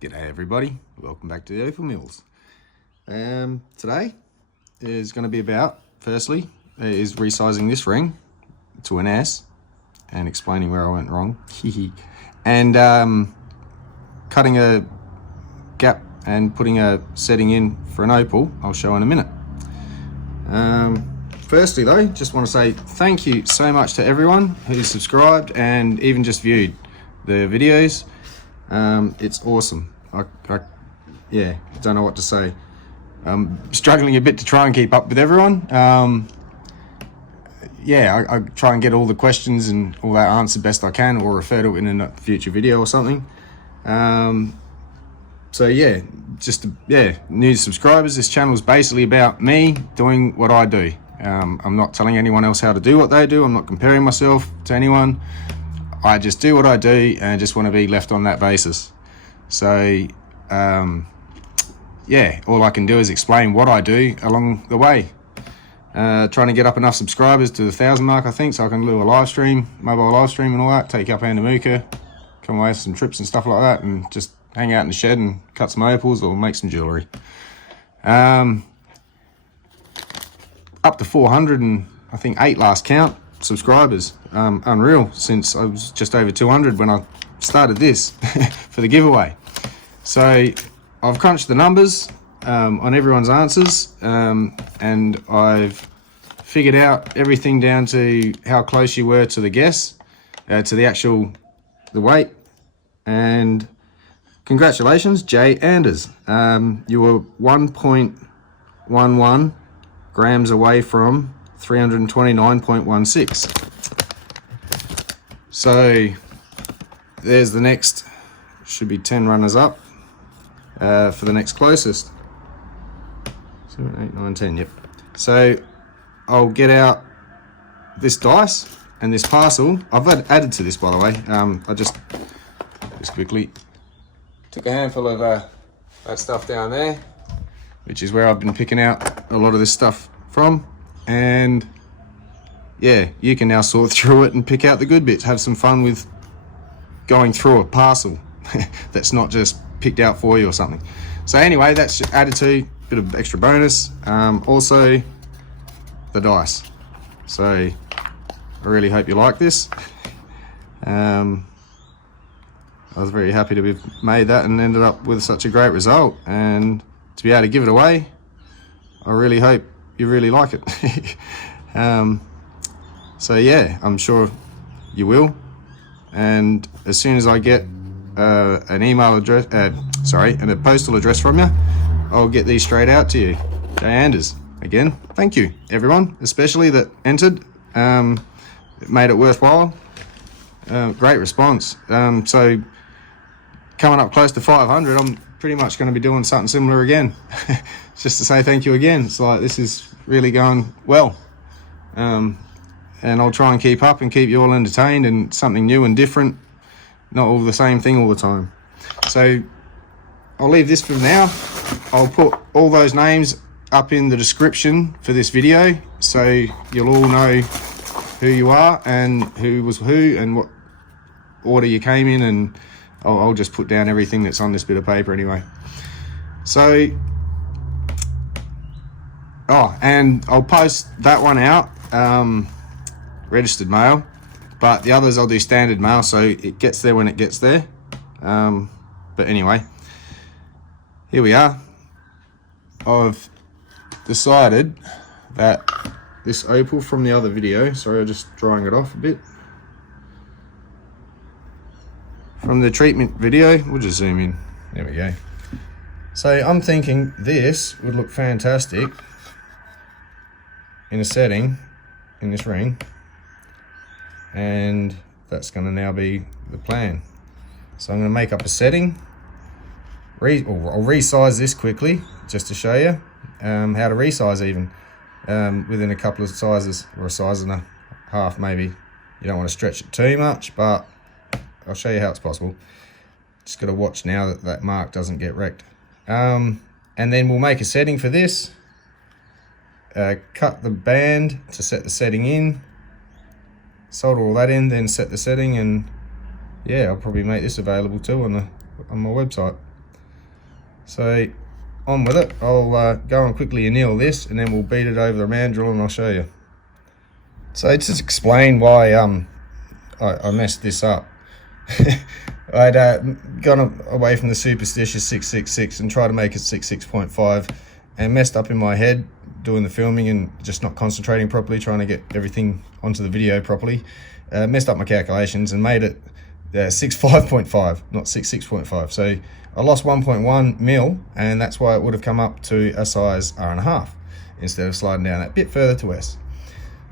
G'day everybody, welcome back to the Opal Mills. Today is going to be about, firstly, is resizing this ring to an S and explaining where I went wrong. And cutting a gap and putting a setting in for an opal, I'll show in a minute. Firstly though, just want to say thank you so much to everyone who's subscribed and even just viewed the videos. It's awesome. I don't know what to say. I'm struggling a bit to try and keep up with everyone. I try and get all the questions and all that answered best I can, or refer to it in a future video or something. New subscribers, this channel is basically about me doing what I do. I'm not telling anyone else how to do what they do. I'm not comparing myself to anyone. I just do what I do and just want to be left on that basis. So, all I can do is explain what I do along the way. Trying to get up enough subscribers to the 1,000 mark, I think, so I can do a live stream, mobile live stream and all that, take up Andamuka, come away some trips and stuff like that, and just hang out in the shed and cut some opals or make some jewellery. Up to 400 and I think 8 last count subscribers. Unreal, since I was just over 200 when I started this for the giveaway. So I've crunched the numbers on everyone's answers, and I've figured out everything down to how close you were to the guess, to the weight. And congratulations, Jay Anders. You were 1.11 grams away from 329.16. So there's the next, should be 10 runners up for the next closest. 7, 8, 9, 10, yep. So I'll get out this dice and this parcel. I've added to this, by the way. I just quickly took a handful of that stuff down there, which is where I've been picking out a lot of this stuff from. And yeah, you can now sort through it and pick out the good bits. Have some fun with going through a parcel that's not just picked out for you or something. So anyway, that's added to, bit of extra bonus. Also the dice. So I really hope you like this. I was very happy to have made that and ended up with such a great result, and to be able to give it away, I really hope you really like it. So yeah, I'm sure you will. And as soon as I get an email address, and a postal address from you, I'll get these straight out to you. Jay Anders, again, thank you everyone, especially that entered. It made it worthwhile. Great response. So coming up close to 500, I'm pretty much going to be doing something similar again. Just to say thank you again. It's like, this is really going well. And I'll try and keep up and keep you all entertained and something new and different, not all the same thing all the time. So I'll leave this for now. I'll put all those names up in the description for this video, so you'll all know who you are and who was who and what order you came in, and I'll just put down everything that's on this bit of paper anyway. So, and I'll post that one out, registered mail, but the others I'll do standard mail, so it gets there when it gets there. But anyway, here we are. I've decided that this opal from the other video, sorry, I'm just drying it off a bit, from the treatment video, we'll just zoom in, there we go. So I'm thinking this would look fantastic in a setting in this ring, and that's going to now be the plan. So I'm going to make up a setting. I'll resize this quickly just to show you how to resize even within a couple of sizes, or a size and a half maybe. You don't want to stretch it too much, but I'll show you how it's possible. Just got to watch now that that mark doesn't get wrecked. And then we'll make a setting for this. Cut the band to set the setting in. Solder all that in, then set the setting, and yeah, I'll probably make this available too on my website. So on with it. I'll go and quickly anneal this, and then we'll beat it over the mandrel and I'll show you. So to explain why I messed this up. I'd gone away from the superstitious 666 and tried to make it 66.5 and messed up in my head doing the filming and just not concentrating properly, trying to get everything onto the video properly. Messed up my calculations and made it 65.5, not 66.5. So I lost 1.1 mil, and that's why it would have come up to a size R&1/2 instead of sliding down that bit further to S.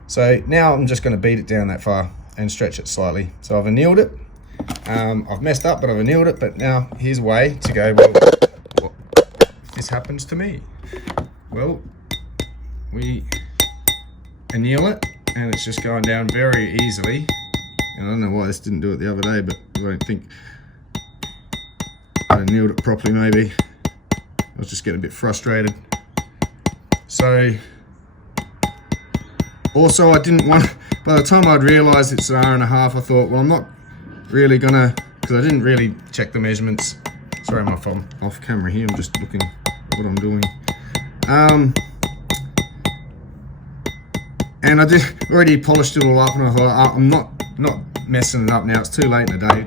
So now I'm just going to beat it down that far and stretch it slightly. So I've annealed it. I've messed up, but I've annealed it. But now here's a way to go, well, what if this happens to me? Well, we anneal it, and it's just going down very easily. And I don't know why this didn't do it the other day, but I don't think I annealed it properly maybe. I was just getting a bit frustrated. So, also I didn't want, by the time I'd realised it's an R&1/2, I thought, well, I'm not really gonna, because I didn't really check the measurements. Sorry, I'm off camera here, I'm just looking at what I'm doing. And I did already polished it all up, and I thought, I'm not messing it up now, it's too late in the day.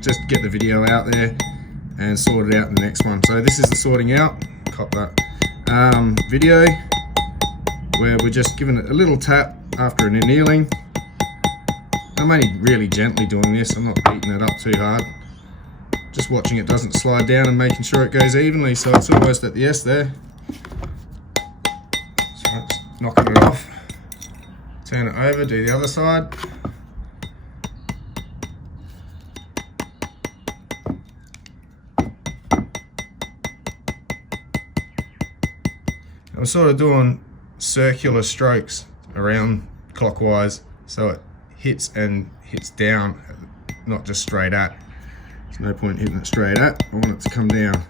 Just get the video out there and sort it out in the next one. So this is the sorting out, cop that, video, where we're just giving it a little tap after an annealing. I'm only really gently doing this, I'm not beating it up too hard. Just watching it doesn't slide down and making sure it goes evenly, so it's almost at the S there. So I'm just knocking it off. Turn it over, do the other side. I'm sort of doing circular strokes around clockwise, so it hits down, not just straight at. There's no point hitting it straight at, I want it to come down.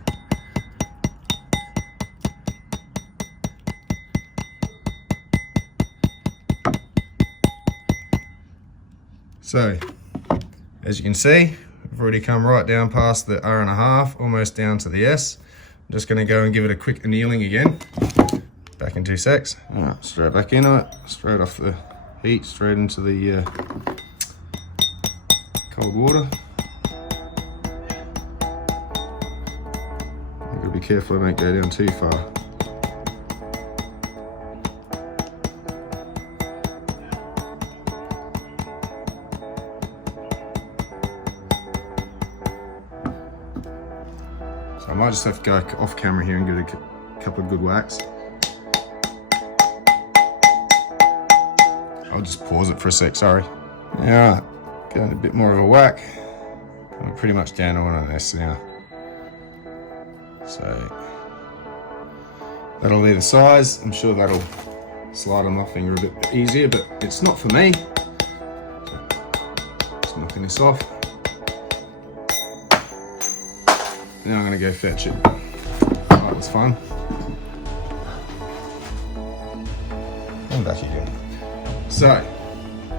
So, as you can see, I've already come right down past the R&1/2, almost down to the S. I'm just going to go and give it a quick annealing again. Back in 2 secs. Alright, straight back into it, straight off the heat, straight into the cold water. I've got to be careful I don't go down too far. So I might just have to go off camera here and give it a couple of good whacks. I'll just pause it for a sec, sorry. Alright, going a bit more of a whack. I'm pretty much down on this now. So, that'll be the size. I'm sure that'll slide on my finger a bit easier, but it's not for me. So, just knocking this off. Now I'm going to go fetch it. That was fun. And back again. So,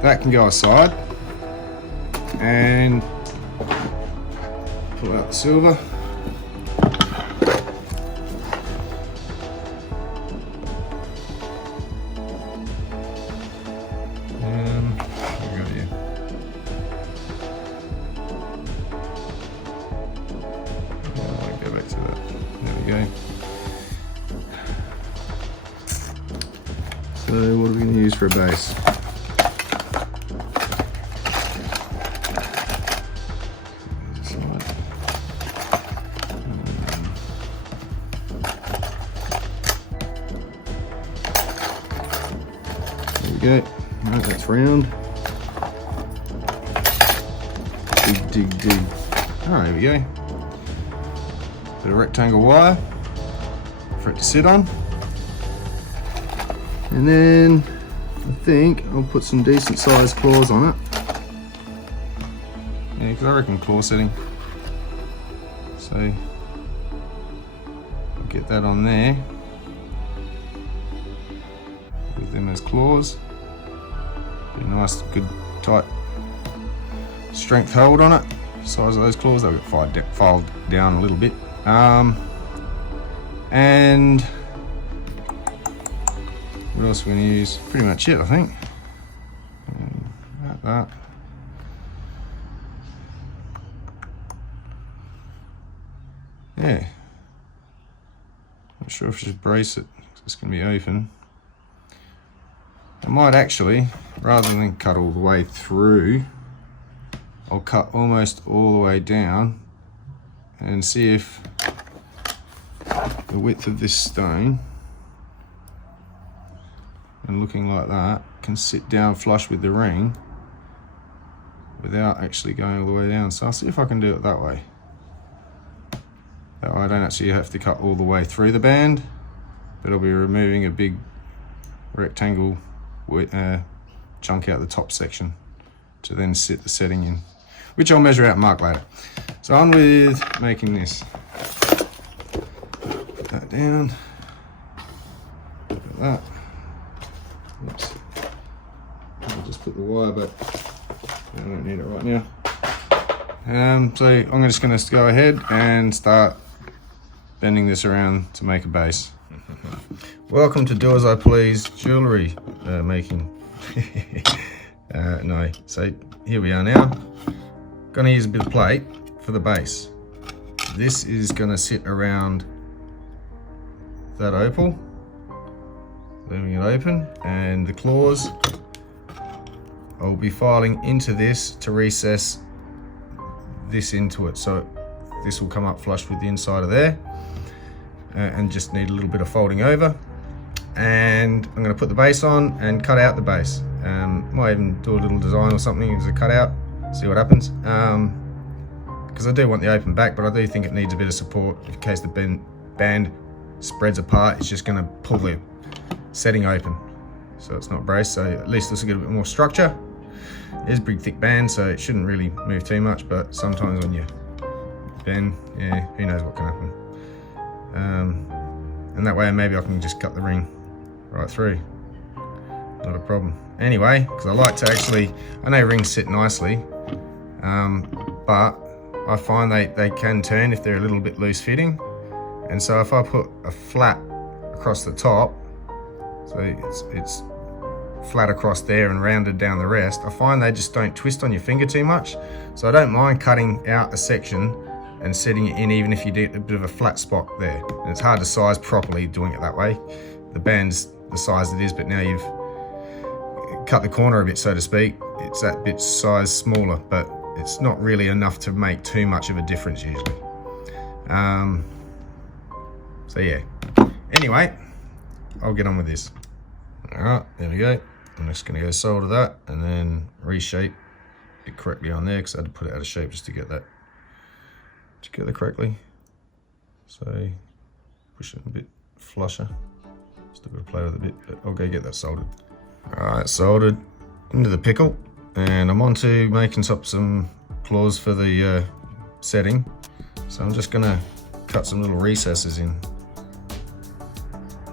that can go aside. And pull out the silver. What we got here? Go back to that. There we go. So what are we going to use for a base? There we go. Right, that's round. Dig. Oh, there we go. Bit of rectangle wire for it to sit on. And then I think I'll put some decent sized claws on it. Yeah, because I reckon claw setting. So I'll get that on there with them as claws. Get a nice, good, tight strength hold on it. Size of those claws, they'll get filed down a little bit. And what else are we going to use? Pretty much it, I think. Like that. Yeah. Not sure if I should brace it. It's going to be open. I might actually, rather than cut all the way through, I'll cut almost all the way down and see if the width of this stone, and looking like that, can sit down flush with the ring without actually going all the way down. So I'll see if I can do it that way. That way I don't actually have to cut all the way through the band, but I'll be removing a big rectangle chunk out the top section to then sit the setting in, which I'll measure out and mark later. So on with making this. Put that down. Put that. Oops. I'll just put the wire back. I don't need it right now. So I'm just going to go ahead and start bending this around to make a base. Welcome to Do As I Please jewellery making. No, so here we are now. Going to use a bit of plate for the base. This is going to sit around that opal, leaving it open, and the claws I'll be filing into this to recess this into it, so this will come up flush with the inside of there, and just need a little bit of folding over. And I'm going to put the base on and cut out the base. Might even do a little design or something as a cutout, see what happens, because I do want the open back, but I do think it needs a bit of support in case the band spreads apart. It's just going to pull the setting open, so it's not braced, so at least this will get a bit more structure. It is a big thick band, so it shouldn't really move too much, but sometimes when you bend, yeah, who knows what can happen. And that way maybe I can just cut the ring right through, not a problem. Anyway, because I like to actually, I know rings sit nicely, but I find they can turn if they're a little bit loose fitting, and so if I put a flat across the top, so it's flat across there and rounded down the rest, I find they just don't twist on your finger too much. So I don't mind cutting out a section and setting it in, even if you do a bit of a flat spot there. And it's hard to size properly doing it that way. The band's the size it is, but now you've cut the corner a bit, so to speak. It's that bit size smaller, but it's not really enough to make too much of a difference usually. So yeah, anyway, I'll get on with this. All right, there we go. I'm just gonna go solder that and then reshape it correctly on there, because I had to put it out of shape just to get that together correctly. So push it a bit flusher. Still got to play with it a bit, but I'll go get that soldered. All right, soldered into the pickle, and I'm on to making up some claws for the setting. So I'm just gonna cut some little recesses in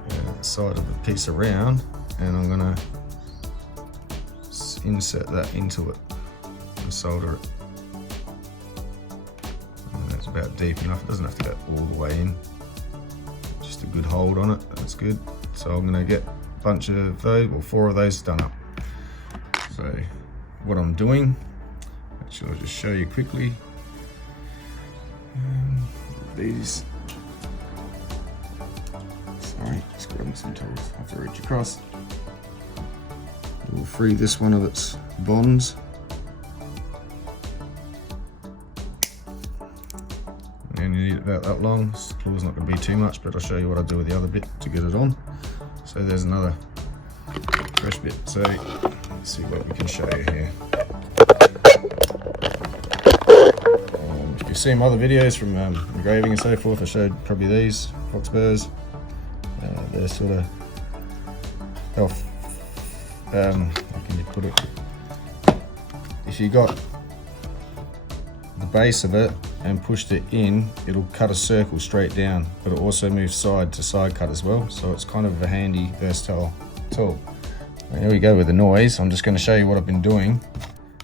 the side of the piece around, and I'm gonna insert that into it and solder it. And that's about deep enough. It doesn't have to go all the way in. Just a good hold on it, that's good. So I'm gonna get a bunch of those, or 4 of those done up. So what I'm doing, actually I'll just show you quickly. These, sorry, just grabbing some tools. I have to reach across. We'll free this one of its bonds. And you need it about that long. This claw's not going to be too much, but I'll show you what I do with the other bit to get it on. So there's another fresh bit. So let's see what we can show you here. If you've seen my other videos from engraving and so forth, I showed probably these fox burrs. They're sort of health. How can you put it? If you got the base of it and pushed it in, it'll cut a circle straight down, but it also moves side to side cut as well. So it's kind of a handy, versatile tool. And here we go with the noise. I'm just going to show you what I've been doing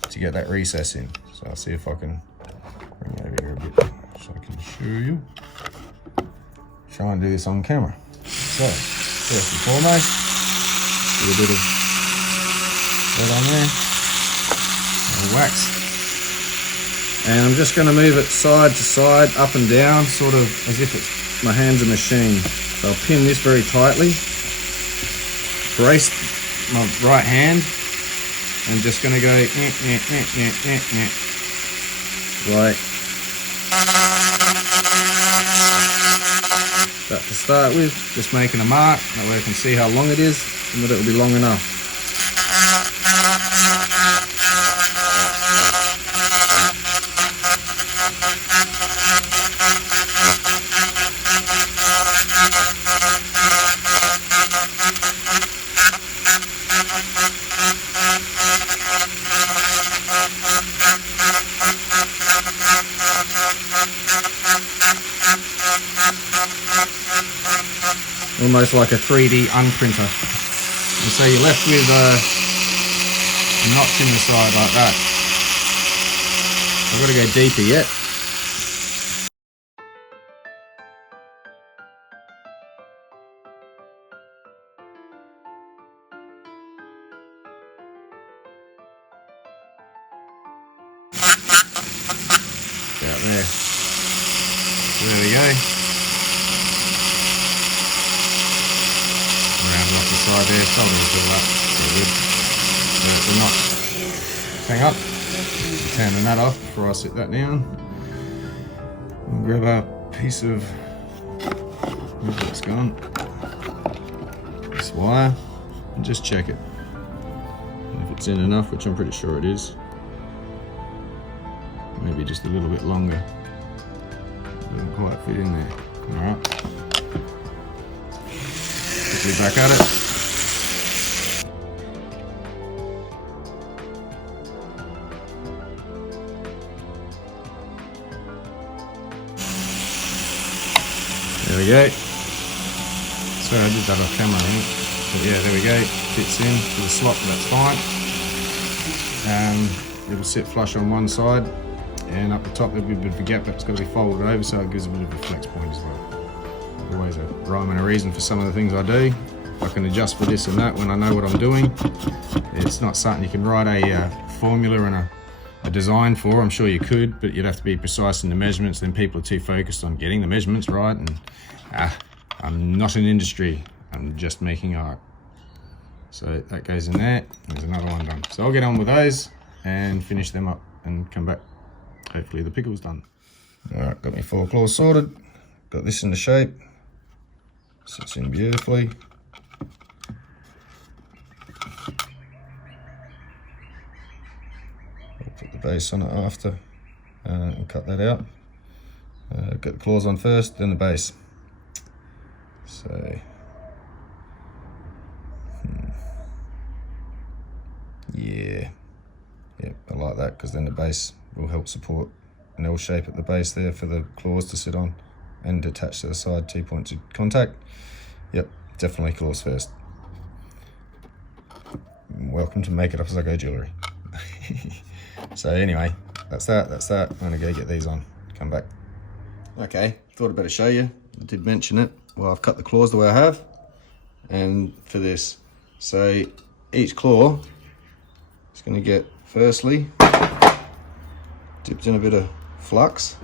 to get that recess in. So I'll see if I can bring it over here a bit so I can show you. try and do this on camera. So, first and foremost, do a bit of that on there, and wax. And I'm just going to move it side to side, up and down, sort of as if it's my hand's a machine. So I'll pin this very tightly, brace my right hand, and just going to go like that to start with, just making a mark, that way I can see how long it is and that it will be long enough. Almost like a 3D unprinter. And so you're left with a notch in the side like that. I've got to go deeper yet. Out there. So there we go. Off the side there, solder will fill up, so good. The notch hang up, turning that off before I set that down. We'll grab a piece of, where's that's gone, this wire, and just check it. And if it's in enough, which I'm pretty sure it is, maybe just a little bit longer. It doesn't quite fit in there. Alright. Quickly back at it. There we go. Sorry, I did that off camera, I think. But yeah, there we go. Fits in to the slot, that's fine. It'll sit flush on one side, and up the top there'll be a bit of a gap that's got to be folded over, so it gives a bit of a flex point as well. Always a rhyme and a reason for some of the things I do. I can adjust for this and that when I know what I'm doing. It's not something you can write a formula and a design for. I'm sure you could, but you'd have to be precise in the measurements. Then people are too focused on getting the measurements right, and I'm not an industry, I'm just making art. So that goes in there. There's another one done. So I'll get on with those and finish them up and come back. Hopefully the pickle's done. All right, got my 4 claws sorted. Got this in the shape. Sits in beautifully. I'll put the base on it after and cut that out. Get the claws on first, then the base. So, yeah, I like that because then the base will help support an L shape at the base there for the claws to sit on and attach to the side, 2 points of contact. Yep, definitely claws first. Welcome to Make It Up As I Go jewellery. So anyway, that's that. I'm gonna go get these on, come back. Okay, thought I'd better show you. I did mention it. Well, I've cut the claws the way I have, and for this. So each claw is gonna get, firstly, dipped in a bit of flux.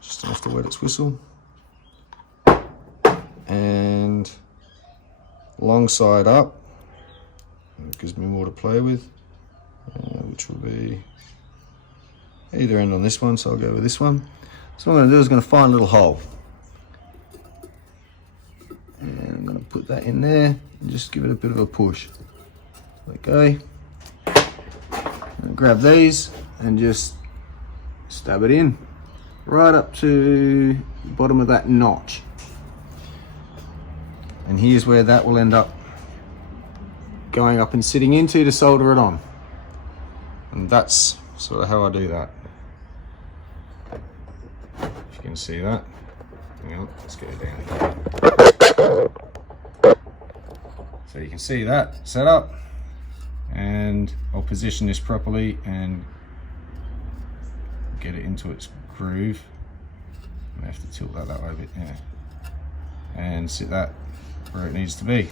Just enough to wet its whistle. And long side up. It gives me more to play with, which will be either end on this one, so I'll go with this one. So what I'm going to do is going to find a little hole. And I'm going to put that in there and just give it a bit of a push. Okay. Grab these and just stab it in right up to the bottom of that notch. And here's where that will end up going up and sitting into to solder it on. And that's sort of how I do that. If you can see that. Hang on, let's get it down here. So you can see that set up, and I'll position this properly and get it into its groove. I have to tilt that way a bit, yeah. And sit that where it needs to be.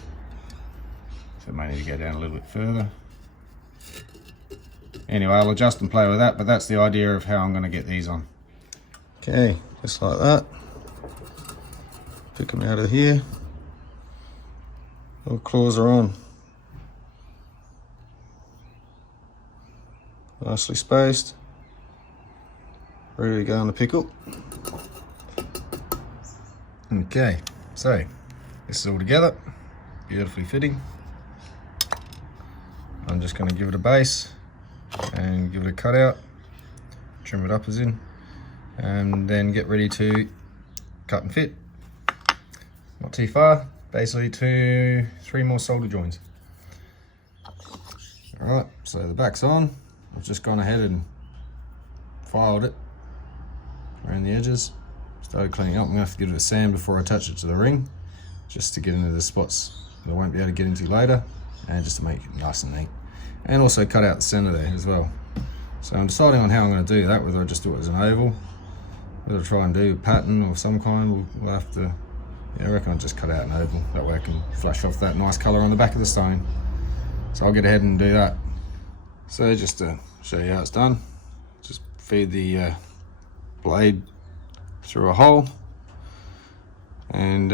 So it may need to go down a little bit further. Anyway, I'll adjust and play with that, but that's the idea of how I'm going to get these on. Okay, just like that. Pick them out of here. All claws are on. Nicely spaced. Ready to go on the pickle. Okay, so this is all together, beautifully fitting. I'm just going to give it a base and give it a cutout, trim it up as in, and then get ready to cut and fit. Not too far, basically 2-3 more solder joints. Alright, so the back's on. I've just gone ahead and filed it around the edges. Started cleaning up. I'm going to have to give it a sand before I attach it to the ring, just to get into the spots that I won't be able to get into later, and just to make it nice and neat. And also cut out the center there as well. So I'm deciding on how I'm going to do that, whether I just do it as an oval, whether I try and do a pattern of some kind. We'll have to, yeah, I reckon I'll just cut out an oval. That way I can flash off that nice colour on the back of the stone. So I'll get ahead and do that. So just to show you how it's done, just feed the blade through a hole and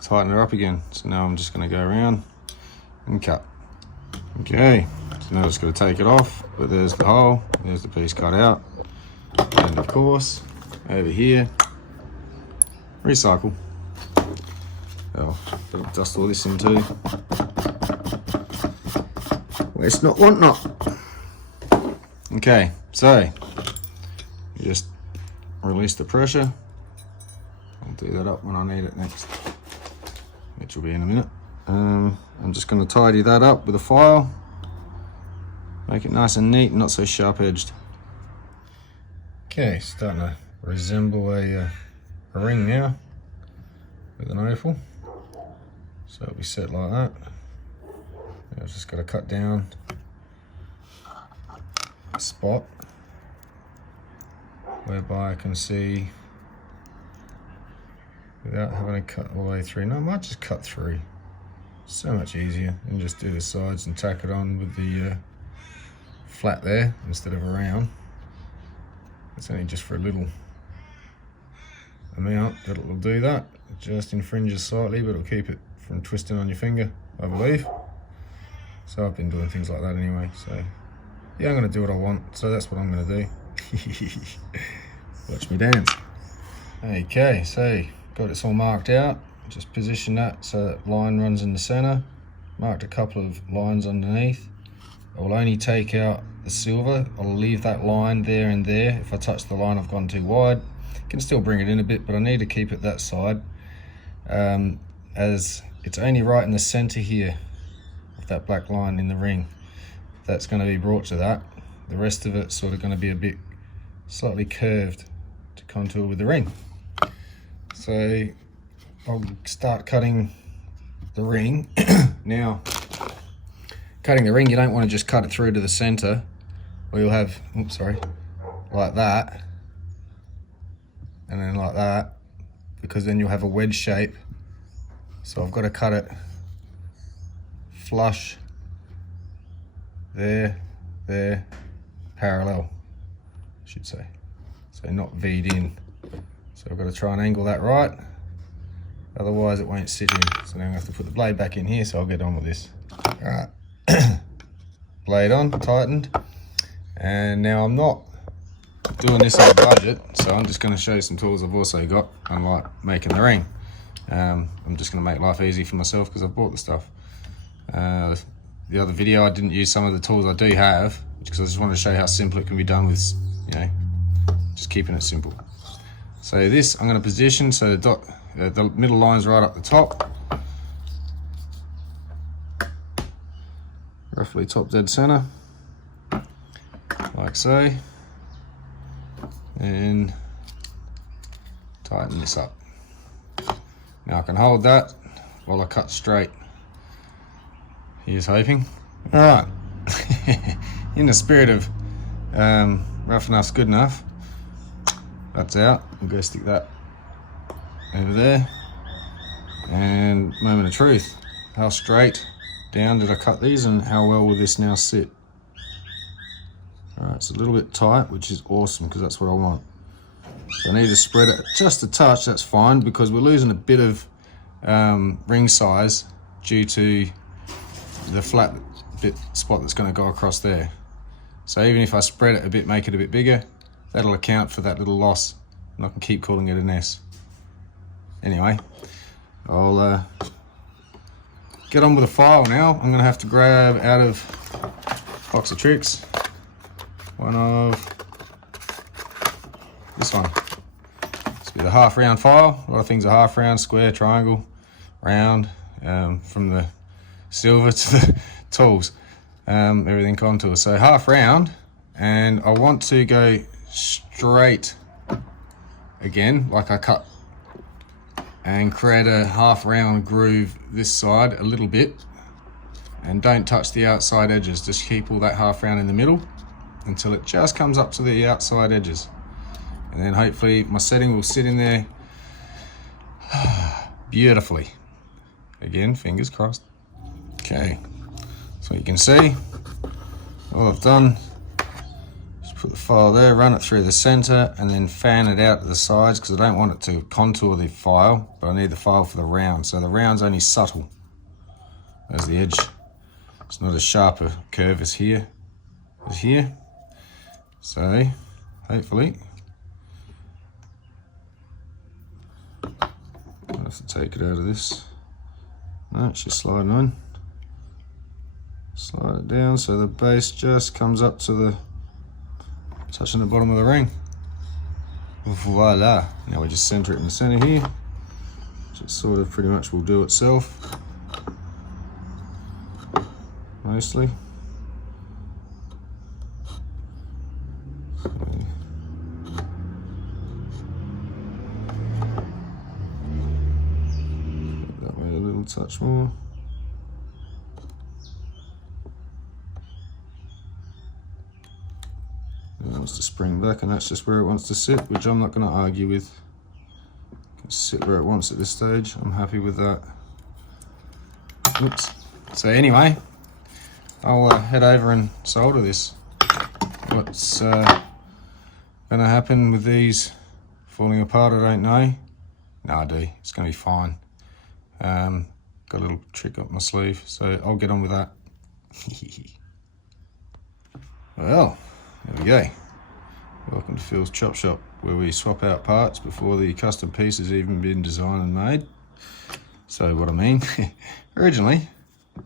tighten it up again. So now I'm just going to go around and cut. Okay, so now I'm just going to take it off, but there's the hole, there's the piece cut out, and of course over here, recycle. Oh, better dust all this in too. Waste not, want not. Okay, so you just release the pressure. I'll do that up when I need it next, which will be in a minute. I'm just going to tidy that up with a file, make it nice and neat and not so sharp edged. Okay, starting to resemble a ring now with an oval. So it'll be set like that. I've just got to cut down a spot whereby I can see without having to cut all the way through. No, I might just cut through. So much easier, and just do the sides and tack it on with the flat there instead of around. It's only just for a little amount that it will do that. It just infringes slightly, but it'll keep it from twisting on your finger, I believe. So I've been doing things like that anyway. So yeah, I'm going to do what I want. So that's what I'm going to do. Watch me dance. Okay, so got it all marked out. Just position that so that line runs in the center. Marked a couple of lines underneath. I will only take out the silver. I'll leave that line there and there. If I touch the line, I've gone too wide. Can still bring it in a bit, but I need to keep it that side, as it's only right in the center here of that black line in the ring. That's going to be brought to that. The rest of it's sort of going to be a bit slightly curved to contour with the ring. So I'll start cutting the ring. Now, cutting the ring, you don't want to just cut it through to the center, or you'll have, oops, sorry, like that, and then like that, because then you'll have a wedge shape. So I've got to cut it flush, there, parallel, I should say. So not V'd in. So I've got to try and angle that right. Otherwise it won't sit in. So now I'm going to have to put the blade back in here, so I'll get on with this. Alright, blade on, tightened. And now I'm not doing this on a budget, so I'm just going to show you some tools I've also got, unlike making the ring. I'm just going to make life easy for myself because I've bought the stuff. The other video I didn't use some of the tools I do have, because I just wanted to show you how simple it can be done with, you know, just keeping it simple. So this I'm going to position so the middle line's right up the top, roughly top dead center, like so, and tighten this up. Now I can hold that while I cut straight. Here's hoping. All right, in the spirit of rough enough's good enough, that's out. I'm going to stick that over there. And moment of truth, how straight down did I cut these and how well will this now sit? Alright, it's a little bit tight, which is awesome because that's what I want. So I need to spread it just a touch, that's fine, because we're losing a bit of ring size due to the flat bit spot that's going to go across there. So even if I spread it a bit, make it a bit bigger, that'll account for that little loss, and I can keep calling it an S. Anyway, I'll get on with the file now. I'm going to have to grab out of box of tricks one of this one. This will be the half round file. A lot of things are half round, square, triangle, round, from the silver to the tools, everything contour. So half round, and I want to go straight again, like I cut, and create a half round groove this side a little bit, and don't touch the outside edges. Just keep all that half round in the middle until it just comes up to the outside edges, and then hopefully my setting will sit in there beautifully. Again, fingers crossed. Okay, so you can see all I've done, just put the file there, run it through the center, and then fan it out to the sides, because I don't want it to contour the file, but I need the file for the round. So the round's only subtle as the edge. It's not as sharp a curve as here. So hopefully I'll have to take it out of this. No, it's just sliding on. Slide it down so the base just comes up to the, touching the bottom of the ring. Voila. Now we just center it in the center here. Just sort of pretty much will do itself. Mostly. That way a little touch more. It wants to spring back, and that's just where it wants to sit, which I'm not going to argue with. It can sit where it wants at this stage. I'm happy with that. Oops. So anyway, I'll head over and solder this. What's going to happen with these falling apart, I don't know. No, I do. It's going to be fine. Got a little trick up my sleeve, so I'll get on with that. Well, there we go. Welcome to Phil's Chop Shop, where we swap out parts before the custom piece has even been designed and made. So what I mean, originally, I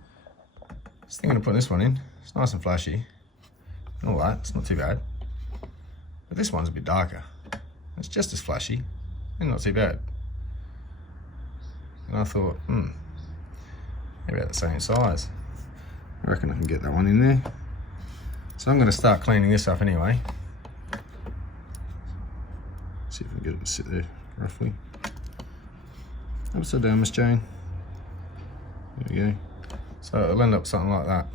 was thinking of putting this one in. It's nice and flashy. And all that, it's not too bad. But this one's a bit darker. It's just as flashy and not too bad. And I thought, they're about the same size. I reckon I can get that one in there. So I'm going to start cleaning this up anyway. See if we can get it to sit there roughly. Upside down, Miss Jane. There we go. So it'll end up something like that.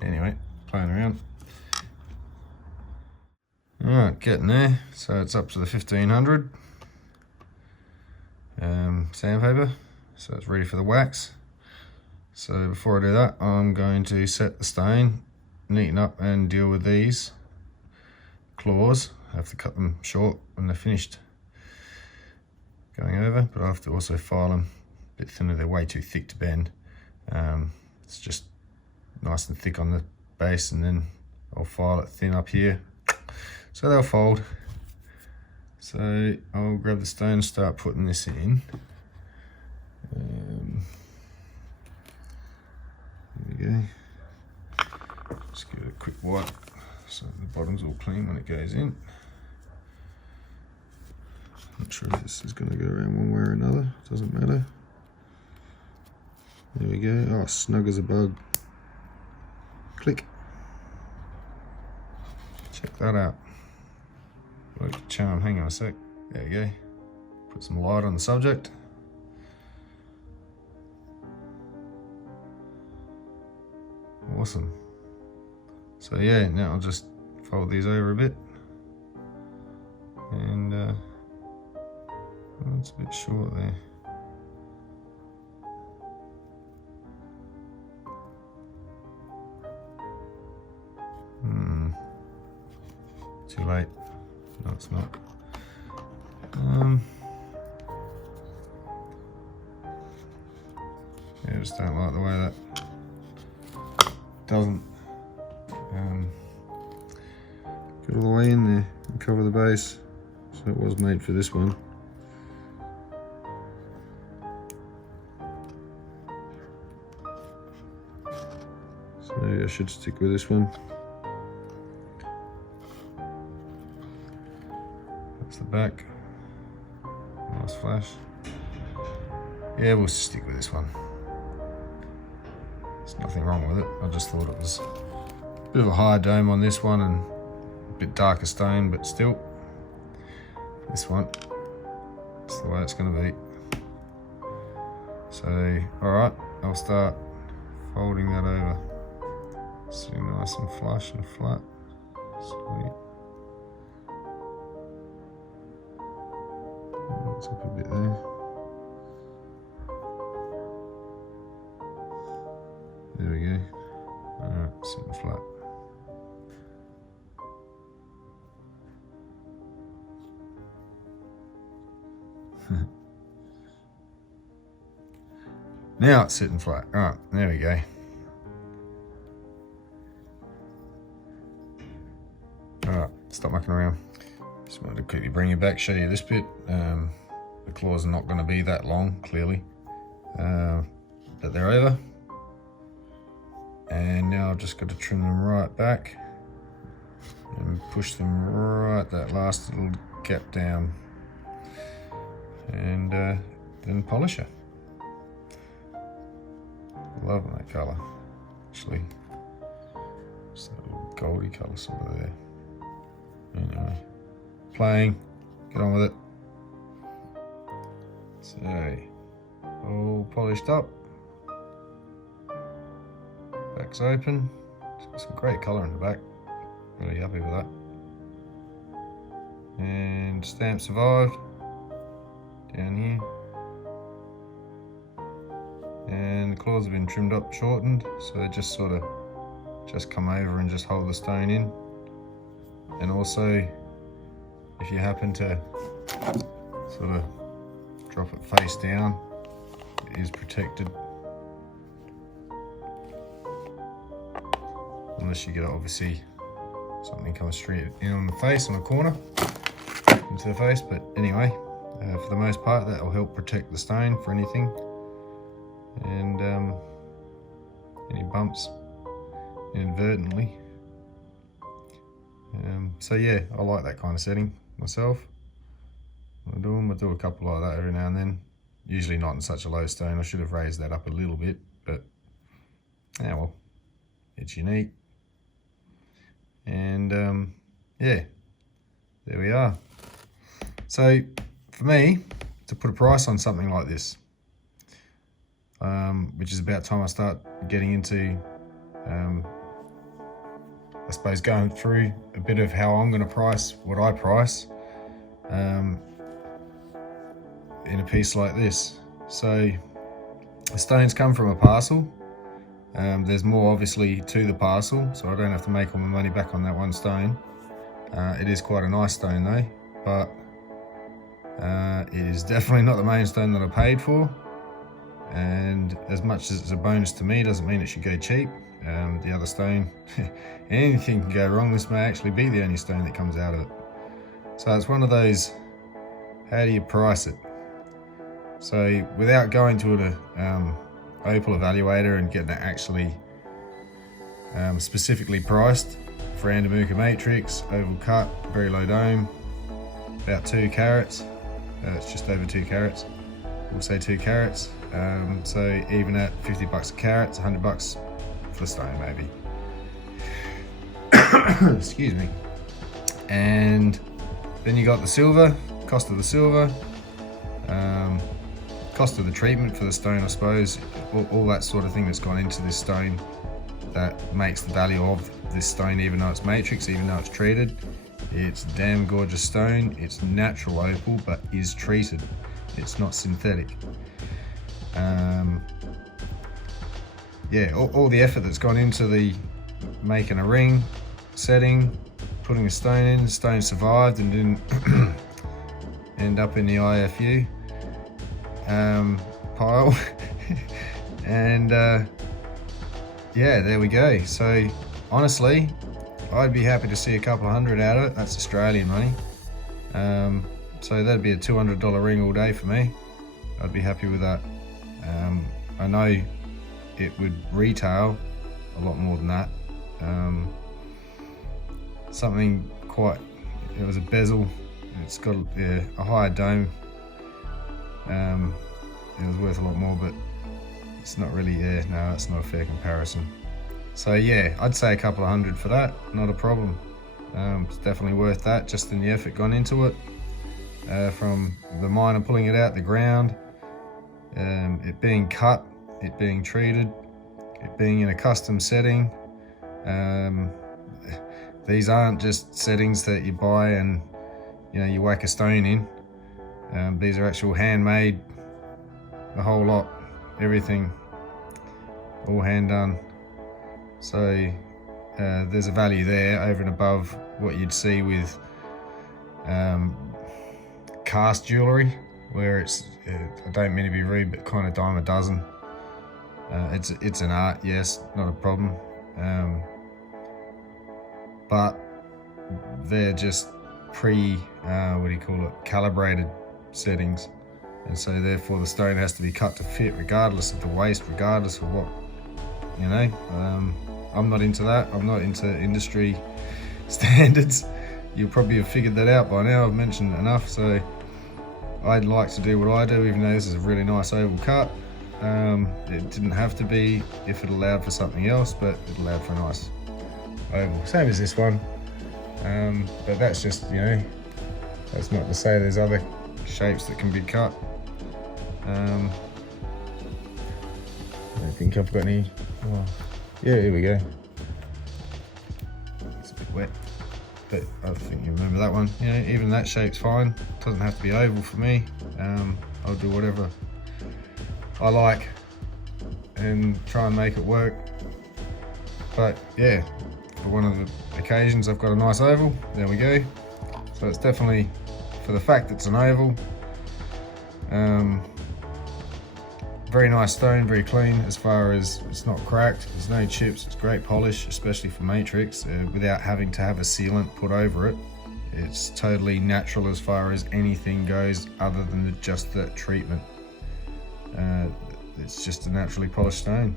Anyway, playing around. Alright, getting there. So it's up to the 1500 sandpaper. So it's ready for the wax. So before I do that, I'm going to set the stain, neaten up and deal with these claws. I have to cut them short when they're finished going over, but I have to also file them a bit thinner. They're way too thick to bend. It's just nice and thick on the base, and then I'll file it thin up here. So they'll fold. So I'll grab the stone and start putting this in. There we go. Just give it a quick wipe so the bottom's all clean when it goes in. Not sure if this is going to go around one way or another, doesn't matter. There we go. Oh, snug as a bug. Click. Check that out. Worked a charm. Hang on a sec. There you go. Put some light on the subject. Awesome. So yeah, now I'll just fold these over a bit, and oh, it's a bit short there. Too late. No, it's not. Yeah, I just don't like the way that doesn't get all the way in there and cover the base. So it was made for this one. So maybe I should stick with this one. That's the back. Nice flash. Yeah, we'll stick with this one. There's nothing wrong with it. I just thought it was a bit of a higher dome on this one and a bit darker stone, but still, this one, it's the way it's going to be. So, alright, I'll start folding that over. Sitting nice and flush and flat. Sweet. It's up a bit there. There we go. Alright, sitting flat. Now it's sitting flat. Alright, there we go. Alright, stop mucking around. Just wanted to quickly bring you back, show you this bit. The claws are not going to be that long, clearly. But they're over. And now I've just got to trim them right back and push them right that last little gap down, and then polish it. Loving that colour, actually. Just that little goldy colour sort of there. Anyway, playing, get on with it. So, all polished up. Back's open. It's got some great colour in the back. Really happy with that. And stamp survived. Down here. And the claws have been trimmed up, shortened, so they just sort of just come over and just hold the stone in. And also, if you happen to sort of drop it face down, it is protected. Unless you get obviously something coming straight in on the face, on the corner, into the face. But anyway, for the most part, that will help protect the stone for anything, and any bumps inadvertently. So yeah, I like that kind of setting myself. When I do them, I do a couple like that every now and then. Usually not in such a low stone. I should have raised that up a little bit, but yeah, well, it's unique. And yeah, there we are. So for me, to put a price on something like this, which is about time I start getting into, I suppose, going through a bit of how I'm going to price what I price in a piece like this. So the stones come from a parcel. There's more obviously to the parcel, so I don't have to make all my money back on that one stone. It is quite a nice stone though, but it is definitely not the main stone that I paid for. And as much as it's a bonus to me, doesn't mean it should go cheap. The other stone, anything can go wrong. This may actually be the only stone that comes out of it. So it's one of those, how do you price it? So without going to an Opal evaluator and getting it actually specifically priced for Andamuka matrix, oval cut, very low dome, about 2 carats. It's just over 2 carats. We'll say 2 carats. So even at 50 bucks a carat, it's 100 bucks for the stone maybe. Excuse me. And then you got the silver, cost of the silver, cost of the treatment for the stone, I suppose, all that sort of thing that's gone into this stone that makes the value of this stone, even though it's matrix, even though it's treated. It's damn gorgeous stone. It's natural opal, but is treated. It's not synthetic. Yeah, all the effort that's gone into the making a ring, setting, putting a stone in. The stone survived and didn't end up in the IFU pile. And yeah, there we go. So honestly, I'd be happy to see a couple of hundred out of it. That's Australian money. So that'd be a $200 ring all day for me. I'd be happy with that. I know it would retail a lot more than that. Something quite, it was a bezel, it's got a higher dome. It was worth a lot more, but it's not really, no, that's not a fair comparison. So yeah, I'd say a couple of hundred for that, not a problem. It's definitely worth that, just in the effort gone into it. From the miner pulling it out the ground, it being cut, it being treated, it being in a custom setting. These aren't just settings that you buy and you whack a stone in. These are actual handmade, the whole lot, everything, all hand done. So there's a value there over and above what you'd see with cast jewellery, where it's, I don't mean to be rude, but kind of dime a dozen. It's an art, yes, not a problem. But they're just calibrated settings. And so therefore the stone has to be cut to fit regardless of the waste, regardless of what, I'm not into that. I'm not into industry standards. You'll probably have figured that out by now. I've mentioned it enough. So I'd like to do what I do, even though this is a really nice oval cut. It didn't have to be if it allowed for something else, but it allowed for a nice oval. Same as this one. But that's just, that's not to say there's other shapes that can be cut. I don't think I've got any. Oh, yeah, here we go. It's a bit wet, but I think you remember that one. Even that shape's fine. Doesn't have to be oval for me. I'll do whatever I like and try and make it work. But yeah, for one of the occasions I've got a nice oval. There we go. So it's definitely, for the fact it's an oval, very nice stone, very clean as far as it's not cracked, there's no chips, it's great polish, especially for matrix, without having to have a sealant put over it. It's totally natural as far as anything goes other than just that treatment. It's just a naturally polished stone.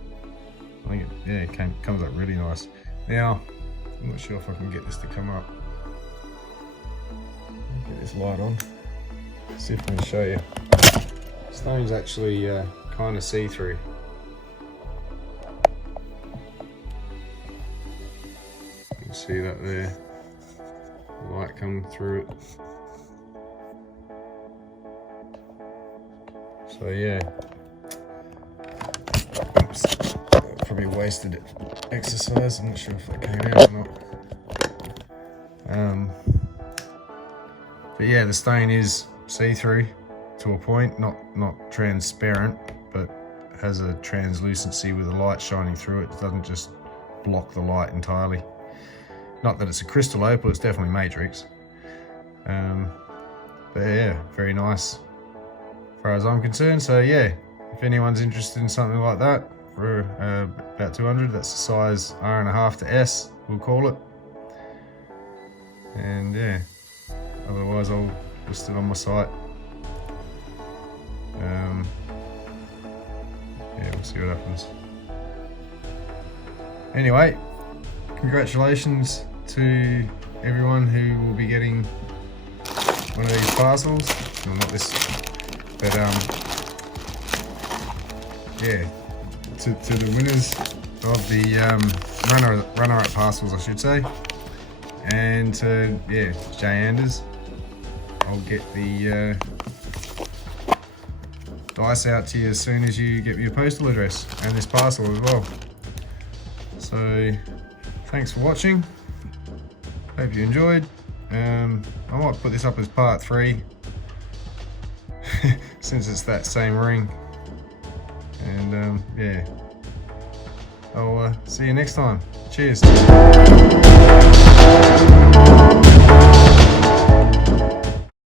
I think it comes up really nice. Now, I'm not sure if I can get this to come up. Get this light on. See if I can show you. Stone's actually kind of see-through. You can see that there. The light coming through it. So yeah. Oops. Probably wasted exercise. I'm not sure if that came out or not. But yeah, the stone is see-through to a point, not transparent, but has a translucency with the light shining through it. It doesn't just block the light entirely. Not that it's a crystal opal, it's definitely matrix. But yeah, very nice as far as I'm concerned. So yeah, if anyone's interested in something like that for about 200, that's the size R1/2 to S, we'll call it. And yeah, otherwise I'll list it on my site. Yeah, we'll see what happens. Anyway, congratulations to everyone who will be getting one of these parcels. Well, not this, but yeah, to the winners of the runner-up parcels, I should say. And yeah, Jay Anders, I'll get the dice out to you as soon as you get your postal address and this parcel as well. So thanks for watching. Hope you enjoyed. I might put this up as part 3 since it's that same ring. And yeah, I'll see you next time. Cheers.